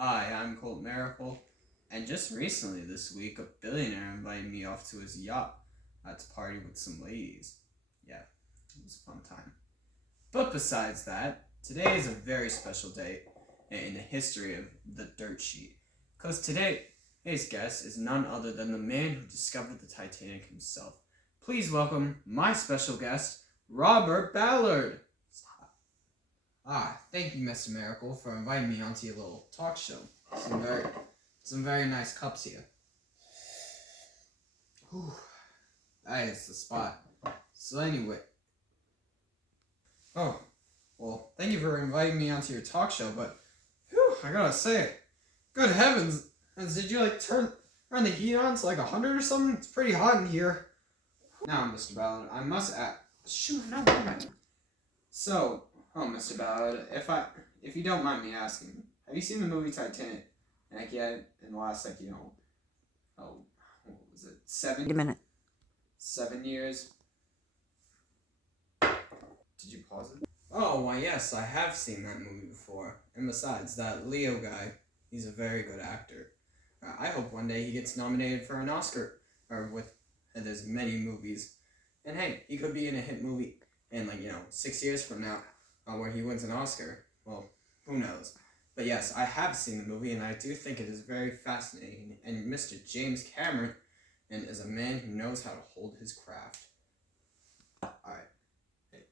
Hi, I'm Colt Miracle, and just recently this week, a billionaire invited me off to his yacht to party with some ladies. Yeah, it was a fun time. But besides that, today is a very special day in the history of the dirt sheet, because today's guest is none other than the man who discovered the Titanic himself. Please welcome my special guest, Robert Ballard. Thank you, Mr. Miracle, for inviting me onto your little talk show. Some very nice cups here. Whew, that is the spot. So anyway, well, thank you for inviting me onto your talk show, but, I gotta say, good heavens, did you turn the heat on to 100 or something? It's pretty hot in here. Now, Mr. Ballard, I must ask. Shoot, no, So, Mr. Ballard, if you don't mind me asking, have you seen the movie Titanic? Yet in the last what was it, 7? Wait a minute. 7 years? Did you pause it? Oh, why yes, I have seen that movie before. And besides, that Leo guy, he's a very good actor. I hope one day he gets nominated for an Oscar, and there's many movies. And hey, he could be in a hit movie in 6 years from now, where he wins an Oscar. Well, who knows? But yes, I have seen the movie, and I do think it is very fascinating. And Mr. James Cameron is a man who knows how to hold his craft. Alright. Hey.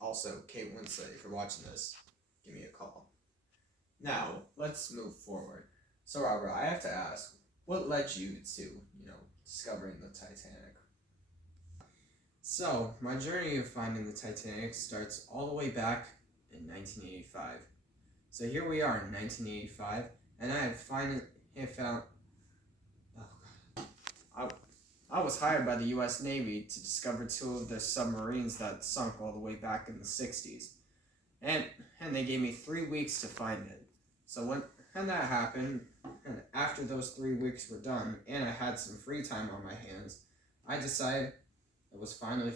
Also, Kate Winslet, if you're watching this, give me a call. Now, let's move forward. So, Robert, I have to ask, what led you to, discovering the Titanic? So, my journey of finding the Titanic starts all the way back in 1985. So here we are in 1985, and I have finally found... Oh, God. I was hired by the U.S. Navy to discover 2 of their submarines that sunk all the way back in the 60s. And they gave me 3 weeks to find it. So when that happened, and after those 3 weeks were done, and I had some free time on my hands, I decided it was finally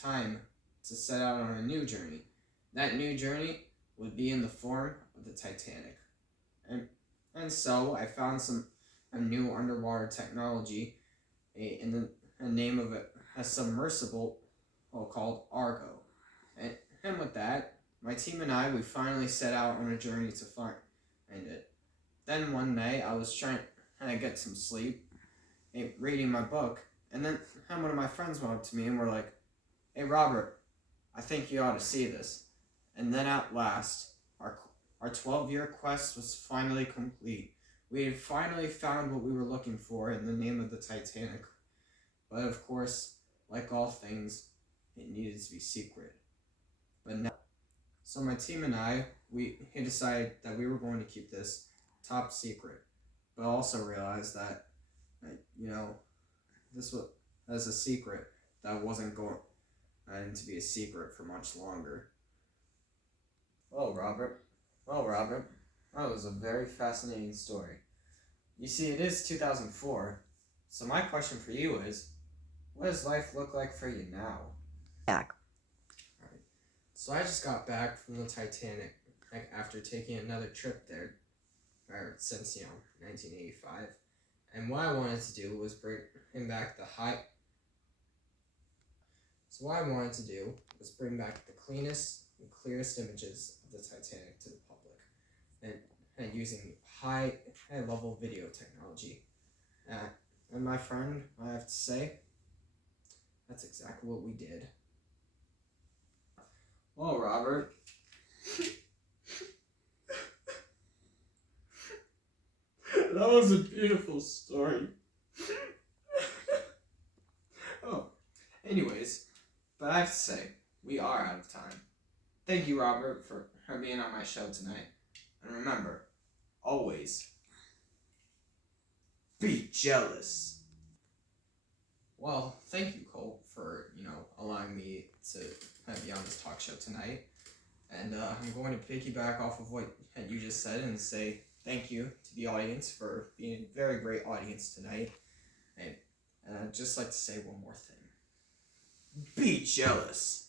time to set out on a new journey. That new journey would be in the form of the Titanic. And so I found a new underwater technology, in the name of a submersible called Argo. And with that, my team and I, we finally set out on a journey to find it. Then one day, I was trying to get some sleep, reading my book, and then one of my friends went up to me and were like, "Hey, Robert, I think you ought to see this." And then at last, our 12-year quest was finally complete. We had finally found what we were looking for in the name of the Titanic. But of course, like all things, it needed to be secret. So my team and I, we decided that we were going to keep this top secret, but also realized that, this was a secret that wasn't going to be a secret for much longer. Well, Robert, that was a very fascinating story. You see, it is 2004, so my question for you is, what does life look like for you now? Back. Alright, so I just got back from the Titanic, after taking another trip there, since, 1985, and what I wanted to do was bring back the cleanest and clearest images of the Titanic to the public, and using high-level video technology. And my friend, I have to say, that's exactly what we did. Well, Robert, that was a beautiful story. Anyways, but I have to say, we are out of time. Thank you, Robert, for being on my show tonight. And remember, always be jealous. Well, thank you, Cole, for, allowing me to be on this talk show tonight. And I'm going to piggyback off of what you just said and say thank you to the audience for being a very great audience tonight. And I'd just like to say one more thing. Be jealous.